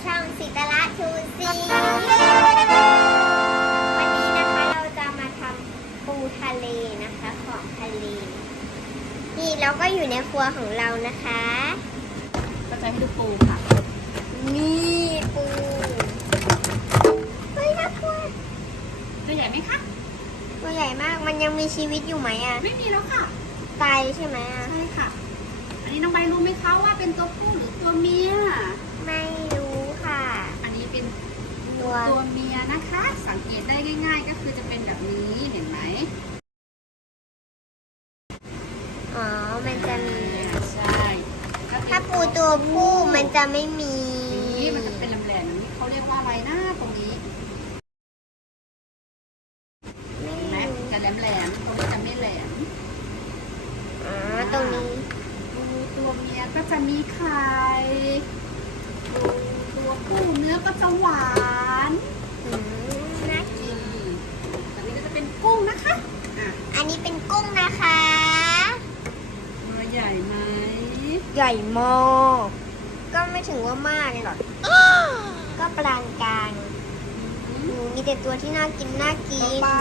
ช่องสิตละทูซีวันนี้นะคะเราจะมาทำปูทะเลนะคะของทะเลนี่เราก็อยู่ในครัวของเรานะคะก็จะให้ดูปูค่ะนี่ปูเฮ้ยน่ากลัวตัวใหญ่ไหมคะตัวใหญ่มากมันยังมีชีวิตอยู่ไหมอ่ะไม่มีแล้วค่ะตายใช่ไหมอ่ะใช่ค่ะอันนี้น้องใบรู้ไหมคะว่าเป็นตัวผู้หรือตัวเมียไม่รู้ค่ะอันนี้เป็นตัวเมียนะคะสังเกตได้ง่ายๆก็คือจะเป็นแบบนี้เห็นไหมอ๋อมันจะมีใช่ถ้าปูตัวผู้มันจะไม่มีนี่มันจะเป็นแหลมๆอย่างนี้เขาเรียกว่าอะไรนะตรงนี้เห็นไหมจะแหลมๆตรงนี้จะไม่แหลมอ๋อตรงนี้ตัวเมียก็จะมีไข่ตัวผู้เนื้อก็จะหวานน่ากินอันนี้ก็จะเป็นกุ้งนะคะอันนี้เป็นกุ้งนะคะตัวใหญ่ไหมใหญ่มากก็ไม่ถึงว่ามากหรอกก็ปานกลางมีแต่ตัวที่น่ากินน่ากินไป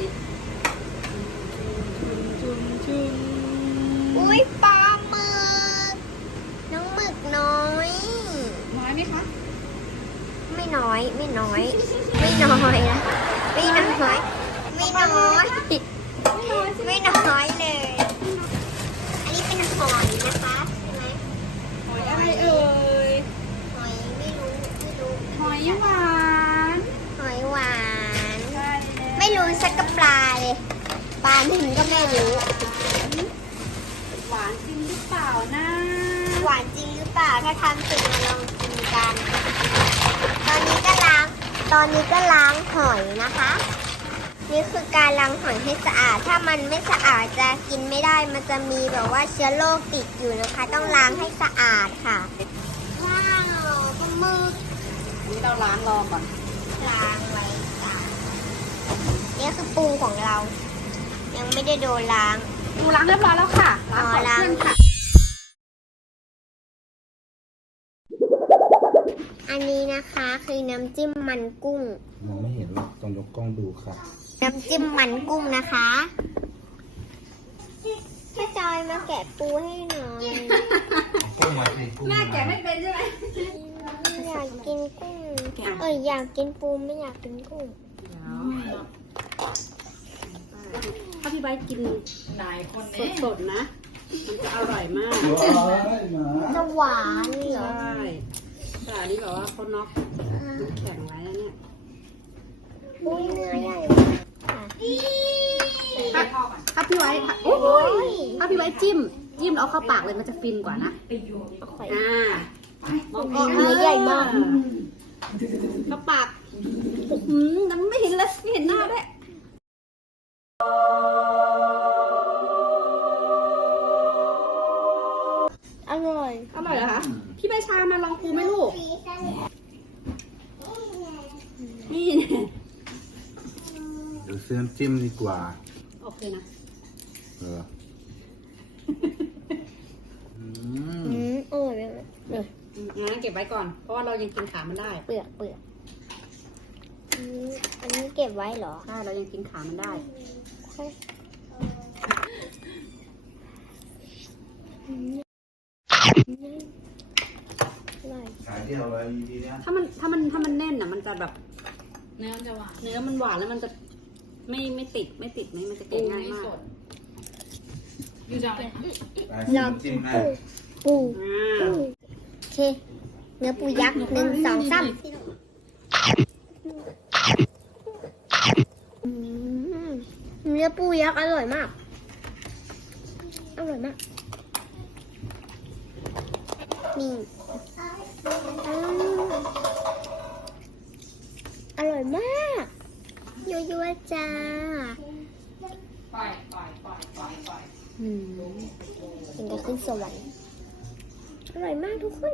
อุ้ยปลาหมึกน้องหมึกน้อยน้อยไหมคะไม่น้อยไม่น้อยไม่น้อยนะไม่น้อยไม่น้อยไม่น้อยเลยอันนี้เป็นหอยนะคะใช่ไหมหอยอะไรเอ่ยหอยไม่รู้หอยหวานหอยหวานไม่รู้สักกับปลาเลยปลาหนึ่งก็ไม่รู้หวานจริงหรือเปล่านะหวานจริงหรือเปล่าถ้าทำเสร็จมาลองกินกันตอนนี้ก็ล้างหอยนะคะนี่คือการล้างหอยให้สะอาดถ้ามันไม่สะอาดจะกินไม่ได้มันจะมีแบบว่าเชื้อโรคติดอยู่นะคะต้องล้างให้สะอาดค่ะว้าวปลาหมึกนี่เราล้างรอก่อนล้างไว้จ้ะนี่คือปูของเรายังไม่ได้โดนล้างปูล้างเรียบร้อยแล้วค่ะล้างค่ะอันนี้นะคะคือน้ำจิ้มมันกุ้งมองไม่เห็นหรอกต้องยกกล้องดูค่ะน้ำจิ้มมันกุ้งนะคะถ้าจอยมาแกะปูให้หน่อยกุ้งมาสิกุ้งแม่แกะไม่เป็นใช่ไหมอยากกินกุ้งอยากกินปูไม่อยากกินกุ้งถ้าพี่ใบกินสดๆนะมันจะอร่อยมากจะหวานเหรอใช่แต่อันนี้แบบว่าเขาน็อกมันแข็งไว้แล้วเนี่ยปุ้ยเนื้อใหญ่ถ้าพี่ไว้ถ้าพี่ไว้จิ้มแล้วเข้าปากเลยมันจะฟินกว่านะมองเนื้อใหญ่มากเข้าปากน้ำไม่เห็นเลยไม่เห็นหน้าด้วยอร่อยเหรอคะพี่ใบชามาลองปูไหมลูกนี่เดี๋ยวซื้อน้ำจิ้มดีกว่าโอเคนะอร่อยเลยงั้นเก็บไว้ก่อนเพราะว่าเรายังกินขามันได้เปลือกอันนี้เก็บไว้เหรอใช่เรายังกินขามันได้ขายเดียวเลยดีเนี่ยถ้ามันแน่นอ่ะมันจะแบบเนื้อมันจะหวานมันหวานแล้วมันจะไม่ติดไหมมันจะเก็บง่ายมากอยู่จังลองกินปูโอเคเนื้อปูยักษ์1 2 3เนื้อปูยักษ์อร่อยมากนี่อร่อยมากยั่วๆจ้าเป็นกระขึ้นสวรรค์อร่อยมากทุกคน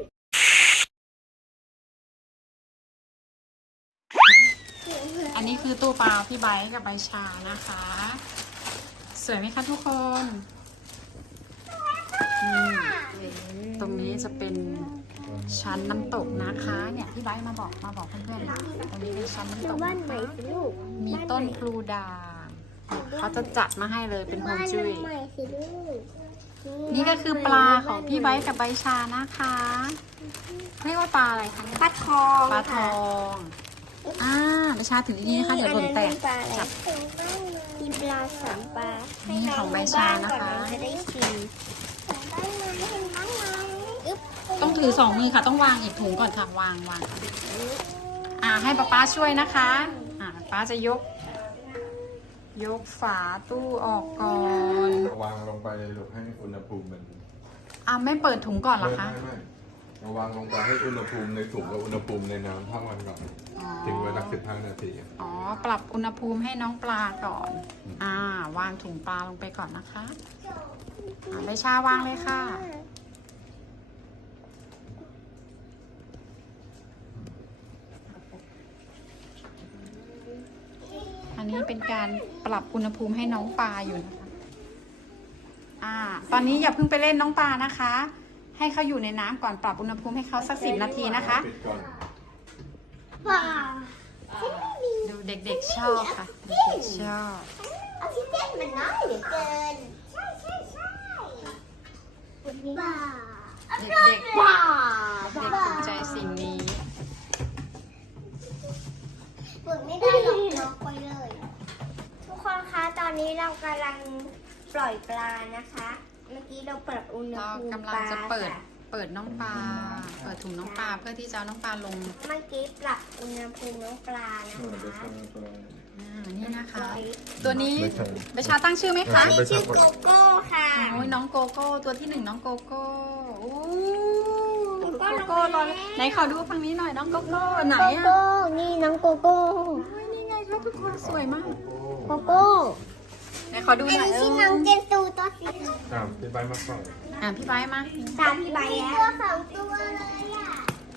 อันนี้คือตู้ปลาพี่ใบกับใบชานะคะสวยไหมคะทุกคนตรงนี้จะเป็นชั้นน้ำตกนะคะเนี่ยพี่ไบร์ทมาบอกเพื่อนๆนะตรงนี้เป็นชั้นน้ำตกบ้านใหม่สิลูกมีต้นพลูด่างเขาจะจัดมาให้เลยเป็นฮวงจุ้ยบ้านใหม่สิลูกนี่ก็คือปลาของพี่ไบร์ทกับใบชานะคะเรียกว่าปลาอะไรคะปลาทองปลาทองใบชาถือดีๆนะคะเดี๋ยวหล่นแตกจับมีปลาสามปลานี่ของใบชานะคะจะได้ชิมได้ไหมเห็นบ้างไหมอึ๊บต้องถือสองมือค่ะต้องวางอีกถุงก่อนค่ะวางให้ป๊าช่วยนะคะป๊าจะยกฝาตู้ออกก่อนวางลงไปหลบให้อุณหภูมิมันไม่เปิดถุงก่อนเหรอคะไม่เราวางลงไปให้อุณหภูมิในถุงกับอุณหภูมิในน้ำเท่ากันก่อนทิ้งไว้สัก15 นาทีปรับอุณหภูมิให้น้องปลาก่อนวางถุงปลาลงไปก่อนนะคะใบชาวางเลยค่ะอันนี้เป็นการปรับอุณหภูมิให้น้องปลาอยู่นะคะตอนนี้อย่าเพิ่งไปเล่นน้องปลานะคะ ให้เขาอยู่ในน้ำก่อนปรับอุณหภูมิให้เขาสัก10 นาทีนะคะปิดก่อนว้าดูเด็กๆชอบค่ะเด็กๆชอบออกซิเจนมันน้อยเหลือเกิน ใช่บ้าเด็กๆว้าเด็กสนใจสิ่งนี้ฝึกไม่ได้หรอกน้องไปเลย ทุกคนคะตอนนี้เรากำลังปล่อยปลานะคะ เมื่อกี้เราปรับอุณหเราภูมิกำลังจะเปิดน้องปลาเปิดถุงน้องปลาเพื่อที่จะเอาน้องปลาลงเมื่อกี้ปรับอุณหภูมิน้องปลานะคะนี่นะคะ ตัวนี้ใบชาตั้งชื่อไหมคะนี่ชื่อโกโก้ค่ะโอ้ยน้องโกโก้ตัวที่1น้องโกโก้โอ้โกโก้โกโก้รอไหนขอดูฝั่งนี้หน่อยน้องโกโก้ไหนโกอ่ะโก้นี่น้องโกโก้โอ้ยนี่ไงคะทุกคนสวยมากโกโก้ไหนขอดูอันหน่อยนี้ชื่อน้องเจนตูตัวสีพี่ใบมาก่อนพี่ไบร์ทมาตามพี่ใบแล้วตัวสองตัวเลยอ่ะ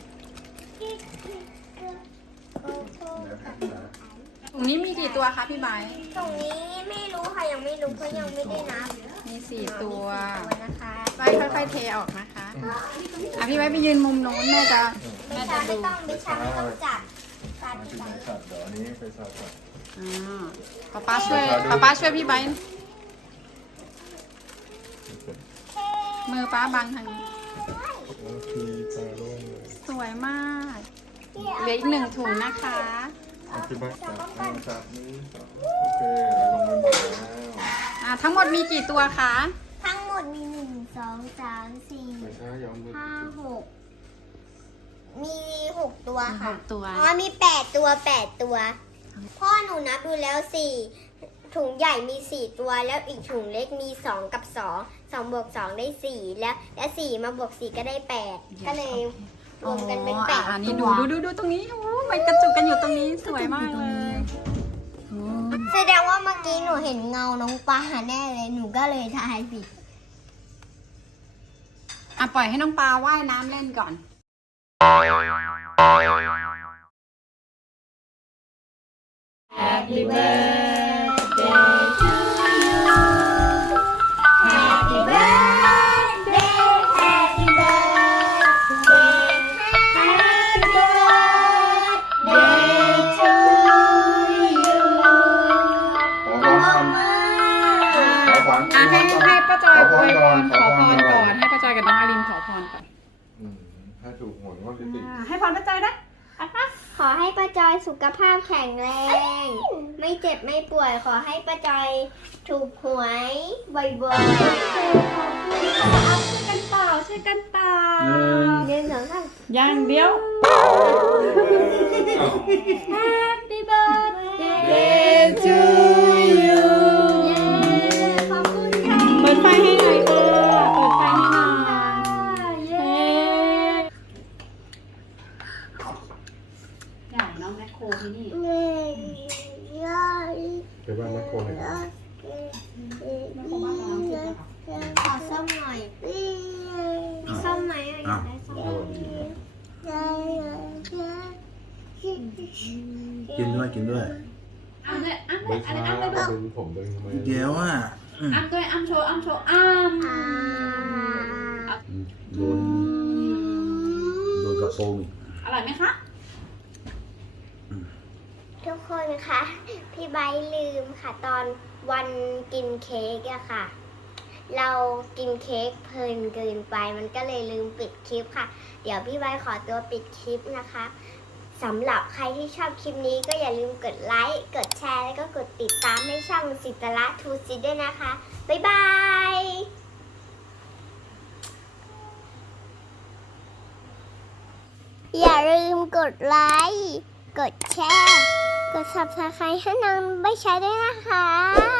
โกโก้ถุงนี้มีกี่ตัวคะพี่ไบร์ทตรงนี้ไม่รู้ค่ะยังไม่รู้เพราะยังไม่ได้นับมี4 ตัวนะคะไว้ค่อยๆเทออกนะคะพี่ไว้ไปยืนมุมโน้นแม่จะไม่ใช่ไม่ต้องไม่ใช่ไม่ต้องจับตามมาพี่ที่ใบไหนสัตว์เดี๋ยวอันนี้ไปสัตว์ก่อนป๊าช่วยพี่ไบร์ทมือป้าบังทางนี้ทีปลาล่วงเลยสวยมากเหลืออีก1 ถุงนะคะพี่ใบจับนี้โอเคลงไปหมดแล้วทั้งหมดมีกี่ตัวคะทั้งหมดมี1 2 3 4 ไม่ใช่ย้อมมือ 5 6มี6ตัวค่ะ 6 ตัวมี8 ตัว8 ตัว พ่อหนูนับดูแล้ว4ถุงใหญ่มี4ตัวแล้วอีกถุงเล็กมี2กับ2 2บวก2ได้4และ4มาบวก4ก็ได้8ก็เลยรวมกันเป็น8 อันนี้ดูตรงนี้โอ้มันกระจุกกันอยู่ตรงนี้สวยมากเลยแสดงว่าเมื่อกี้หนูเห็นเงาน้องปลาแน่เลยหนูก็เลยทายผิดปล่อยให้น้องปลาว่ายน้ำเล่นก่อน Happy birthday to you Happy birthday Happy birthday Happy birthday to you ให้ป้าจอยอวยพรขอพรก่อนให้ป้าจอยกับน้องอารินขอพรก่อนถ้าถูกหวยก็จะติดให้พรป้าจอยนะขอให้ป้าจอยสุขภาพแข็งแรง ไม่เจ็บไม่ป่วย ขอให้ป้าจอยถูกหวยบ่อยๆช่วยกันเป่าเรียนสองท่านอย่างเดียว Happy birthday to you ขอบคุณค่ะเปิดไฟให้หน่อยค่ะเปิดไฟให้หน่อยเย้อยากน้องแมคโครที่นี่ไปบ้านแม่โคเลยขอส้มหน่อย มีส้มไหมอ่ะอยากได้ส้มกินด้วยกินด้วยอ้ำด้วยอ้ำด้ไม่วยอะไรใช่อ้ำด้วยดึงผมดึงทำไมเดี๋ยวอ่ะอ้ำด้วยอ้ำโชว์อ้ำโชว์อ้ำโดนกระโปรงอีกอร่อยไหมคะทุกคนคะพี่ไบร์ทลืมค่ะตอนวันกินเค้กอะค่ะ เรากินเค้กเพลินเกินไปมันก็เลยลืมปิดคลิปค่ะ เดี๋ยวพี่ไบร์ทขอตัวปิดคลิปนะคะสำหรับใครที่ชอบคลิปนี้ก็อย่าลืมกดไลค์กดแชร์แล้วก็กดติดตามให้ช่องสิตละทูซิด้วยนะคะบ๊ายบายอย่าลืมกดไลค์ กดแชร์ กด Subscribe ให้น้องใบชาด้วยนะคะ